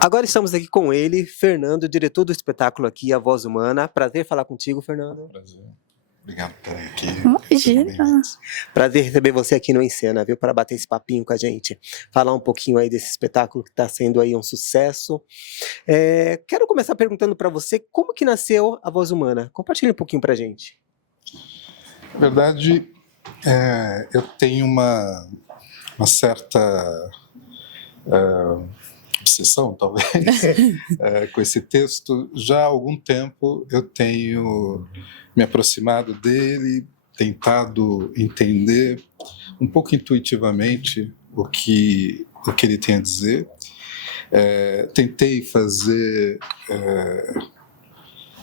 Agora estamos aqui com ele, Fernando, diretor do espetáculo aqui, A Voz Humana. Prazer falar contigo, Fernando. Prazer. Obrigado por estar aqui. Imagina. Prazer receber você aqui no Em Cena, viu? Para bater esse papinho com a gente. Falar um pouquinho aí desse espetáculo que está sendo aí um sucesso. Quero começar perguntando para você como que nasceu A Voz Humana. Compartilhe um pouquinho para a gente. Na verdade, eu tenho uma certa obsessão, talvez, com esse texto. Já há algum tempo eu tenho me aproximado dele, tentado entender um pouco intuitivamente o que ele tem a dizer. Tentei fazer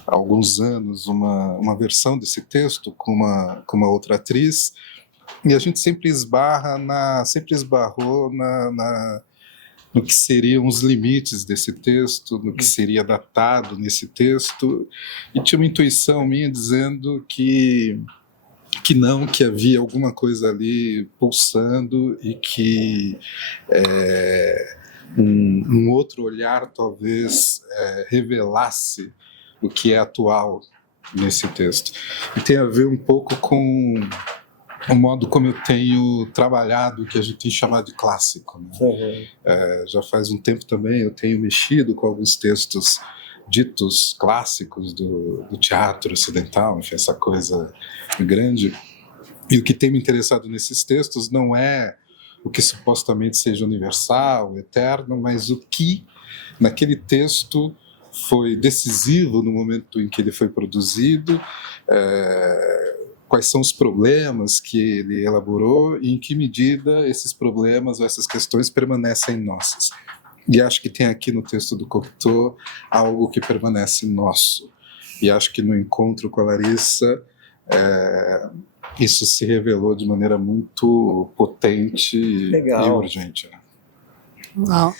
há alguns anos uma versão desse texto com uma outra atriz, e a gente sempre esbarrou no que seriam os limites desse texto, no que seria datado nesse texto, e tinha uma intuição minha dizendo que havia alguma coisa ali pulsando e que um outro olhar talvez revelasse o que é atual nesse texto. E tem a ver um pouco com o modo como eu tenho trabalhado o que a gente tem chamado de clássico, né? Uhum. Já faz um tempo também eu tenho mexido com alguns textos ditos clássicos do teatro ocidental, enfim, essa coisa grande. E o que tem me interessado nesses textos não é o que supostamente seja universal, eterno, mas o que naquele texto foi decisivo no momento em que ele foi produzido, quais são os problemas que ele elaborou e em que medida esses problemas ou essas questões permanecem nossas. E acho que tem aqui no texto do Cocteau algo que permanece nosso. E acho que no encontro com a Larissa, isso se revelou de maneira muito potente e urgente. Né? Uau.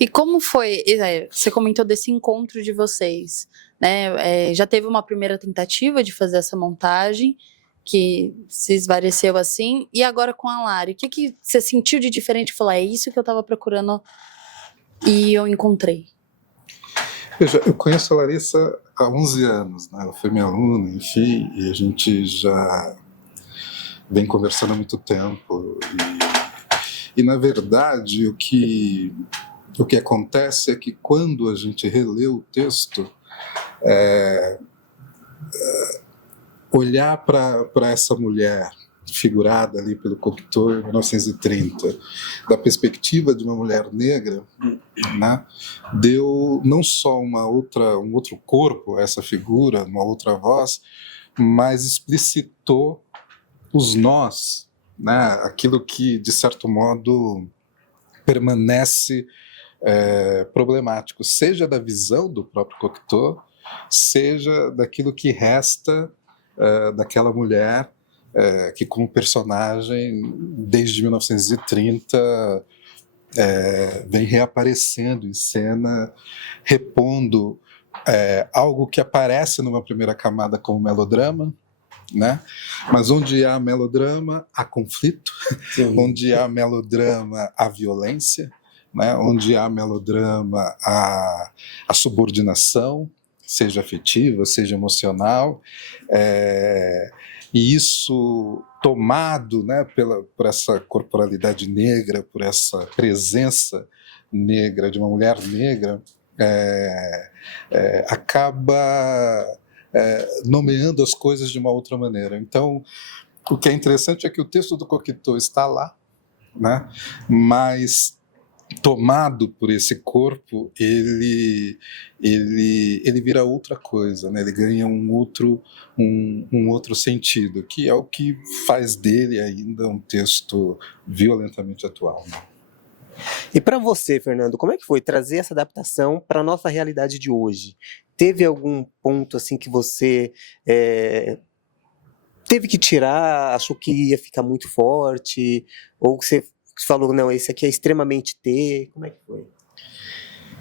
E como foi, você comentou desse encontro de vocês, né? Já teve uma primeira tentativa de fazer essa montagem, que se esvaeceu assim, e agora com a Lari, o que você sentiu de diferente? Falou, é isso que eu estava procurando e eu encontrei. Veja, eu conheço a Larissa há 11 anos, né? Ela foi minha aluna, enfim, e a gente já vem conversando há muito tempo. E na verdade, o que acontece é que quando a gente relê o texto, olhar para essa mulher figurada ali pelo Cocteau em 1930, da perspectiva de uma mulher negra, né, deu não só um outro corpo a essa figura, uma outra voz, mas explicitou os nós, né, aquilo que, de certo modo, permanece problemático, seja da visão do próprio Cocteau, seja daquilo que resta daquela mulher que, como personagem, desde 1930, vem reaparecendo em cena, repondo algo que aparece numa primeira camada como melodrama, né? Mas onde há melodrama, há conflito. Sim. Onde há melodrama, há violência, né? Onde há melodrama, há a subordinação, seja afetiva, seja emocional, e isso tomado, né, por essa corporalidade negra, por essa presença negra de uma mulher negra, acaba nomeando as coisas de uma outra maneira. Então, o que é interessante é que o texto do Cocteau está lá, né? Mas tomado por esse corpo, ele vira outra coisa, né? Ele ganha um outro sentido, que é o que faz dele ainda um texto violentamente atual, né? E para você, Fernando, como é que foi trazer essa adaptação para a nossa realidade de hoje? Teve algum ponto assim que você teve que tirar, achou que ia ficar muito forte, ou que você falou, não, esse aqui é extremamente T, como é que foi?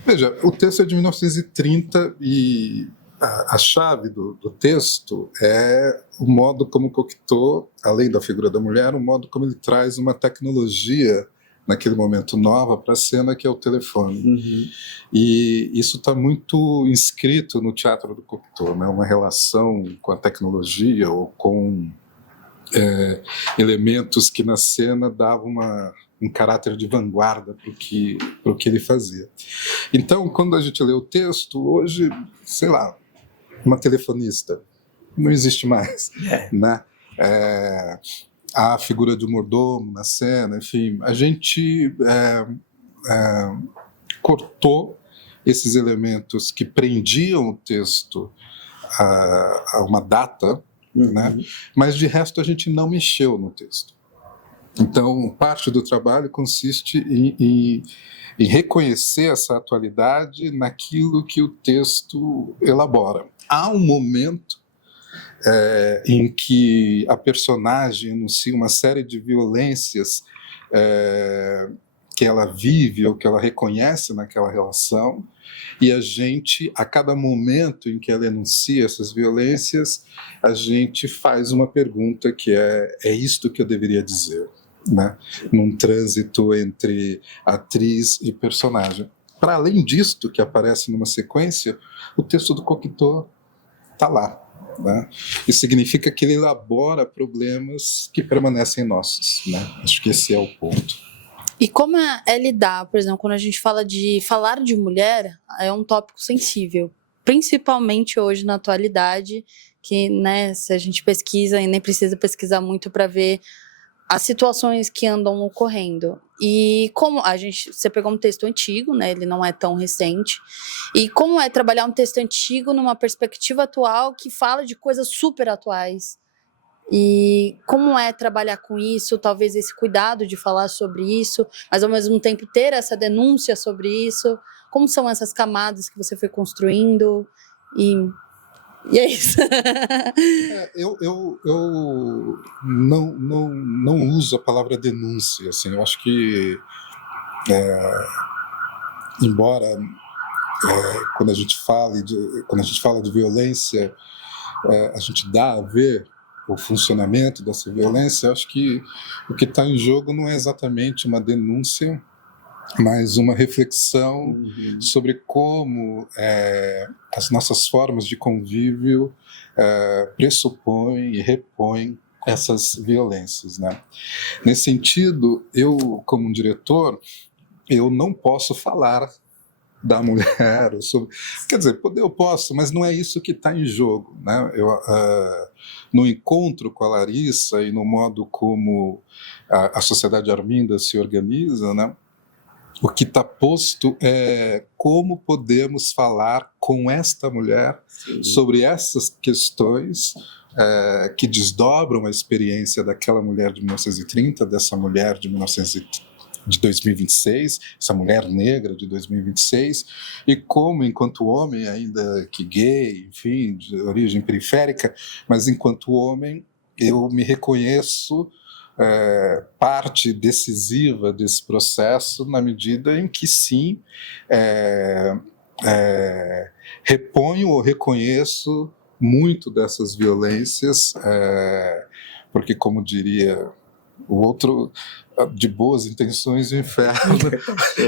Veja, o texto é de 1930 e a chave do texto é o modo como Cocteau, além da figura da mulher, o modo como ele traz uma tecnologia naquele momento nova para a cena, que é o telefone. E isso está muito inscrito no teatro do Cocteau, né? Uma relação com a tecnologia ou com elementos que na cena davam um caráter de vanguarda para o que ele fazia. Então, quando a gente lê o texto, hoje, sei lá, uma telefonista não existe mais, né? A figura de um mordomo na cena, enfim, a gente cortou esses elementos que prendiam o texto a uma data, né? Mas de resto a gente não mexeu no texto. Então, parte do trabalho consiste em reconhecer essa atualidade naquilo que o texto elabora. Há um momento em que a personagem enuncia uma série de violências que ela vive ou que ela reconhece naquela relação, e a gente, a cada momento em que ela enuncia essas violências, a gente faz uma pergunta que é isto que eu deveria dizer, né? Num trânsito entre atriz e personagem. Para além disto, que aparece numa sequência, o texto do Cocteau está lá, né? Isso significa que ele elabora problemas que permanecem nossos, né? Acho que esse é o ponto. E como é lidar, por exemplo, quando a gente fala de falar de mulher, é um tópico sensível, principalmente hoje na atualidade, que, né, se a gente pesquisa, e nem precisa pesquisar muito para ver as situações que andam ocorrendo. E como você pegou um texto antigo, né, ele não é tão recente, e como é trabalhar um texto antigo numa perspectiva atual que fala de coisas super atuais? E como é trabalhar com isso, talvez esse cuidado de falar sobre isso, mas ao mesmo tempo ter essa denúncia sobre isso? Como são essas camadas que você foi construindo? E é isso. Eu não uso a palavra denúncia, assim. Eu acho que, embora quando a gente fala de violência, a gente dá a ver o funcionamento dessa violência, acho que o que está em jogo não é exatamente uma denúncia, mas uma reflexão sobre como as nossas formas de convívio pressupõem e repõem essas violências, né? Nesse sentido, eu, como um diretor, eu não posso falar da mulher, quer dizer, poder eu posso, mas não é isso que está em jogo, né? No encontro com a Larissa e no modo como a Sociedade Arminda se organiza, né? O que está posto é como podemos falar com esta mulher sobre essas questões que desdobram a experiência daquela mulher de 1930, dessa mulher de 2026, essa mulher negra de 2026, e como, enquanto homem, ainda que gay, enfim, de origem periférica, mas enquanto homem, eu me reconheço parte decisiva desse processo, na medida em que, sim, reponho ou reconheço muito dessas violências, porque, como diria o outro, de boas intenções o inferno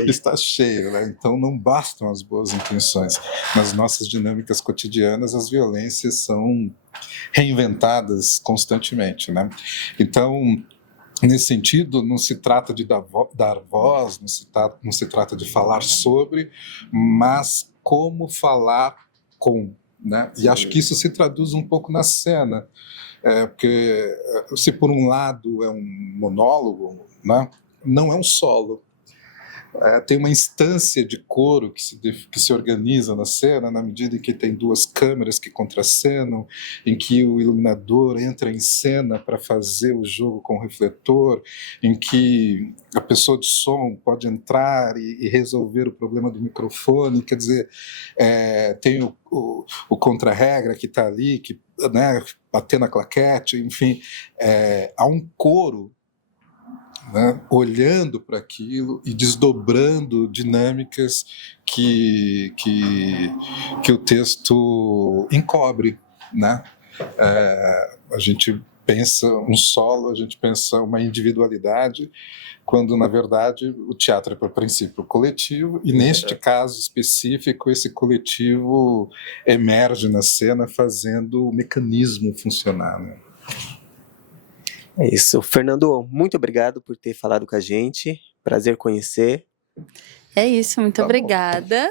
está cheio, né? Então não bastam as boas intenções. Nas nossas dinâmicas cotidianas, as violências são reinventadas constantemente, né? Então, nesse sentido, não se trata de dar voz, não se trata de falar sobre, mas como falar com, né? E acho que isso se traduz um pouco na cena, porque se por um lado é um monólogo, né? Não é um solo. Tem uma instância de coro que se organiza na cena, na medida em que tem duas câmeras que contracenam, em que o iluminador entra em cena para fazer o jogo com o refletor, em que a pessoa de som pode entrar e resolver o problema do microfone. Quer dizer, tem o contra-regra que está ali, que, né, batendo a claquete, enfim, há um coro, né, olhando para aquilo e desdobrando dinâmicas que o texto encobre, né? A gente pensa um solo, a gente pensa uma individualidade, quando na verdade o teatro é por princípio coletivo, e neste caso específico esse coletivo emerge na cena fazendo o mecanismo funcionar, né? É isso. Fernando, muito obrigado por ter falado com a gente. Prazer conhecer. É isso, muito Tá bom. obrigada.